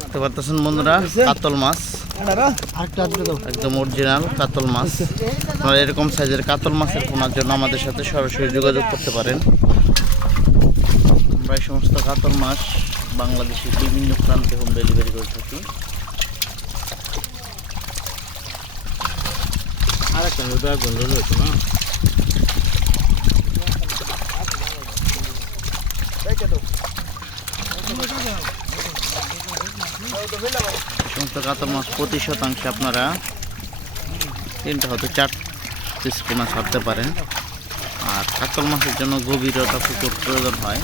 দেখতে পারতেছেন বন্ধুরা কাতল মাছ। একদম অরিজিনাল কাতল মাছ। আপনারা এরকম সাইজের কাতল মাছের পোনার জন্য আমাদের সাথে সরাসরি যোগাযোগ করতে পারেন। আমরা এই সমস্ত কাতল মাছ বাংলাদেশের বিভিন্ন প্রান্তে হোম ডেলিভারি করে থাকি। আর একটা না? এই সমস্ত কাতল মাছ প্রতি শতাংশে আপনারা তিনটা হয়তো চার পিস পোনা ছাড়তে পারেন। আর কাতল মাছের জন্য গভীরতা প্রচুর প্রয়োজন হয়।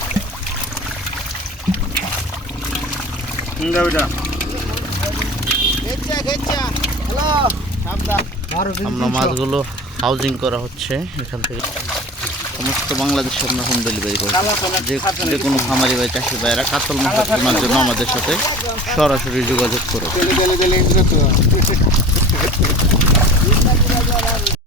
আমরা মাছগুলো হাউজিং করা হচ্ছে এখান থেকে। সমস্ত বাংলাদেশে আমরা হোম ডেলিভারি করি যে যে কোনো খামারি ভাই চাষি ভাইয়েরা কাতল মাছ কেনার জন্য আমাদের সাথে সরাসরি যোগাযোগ করো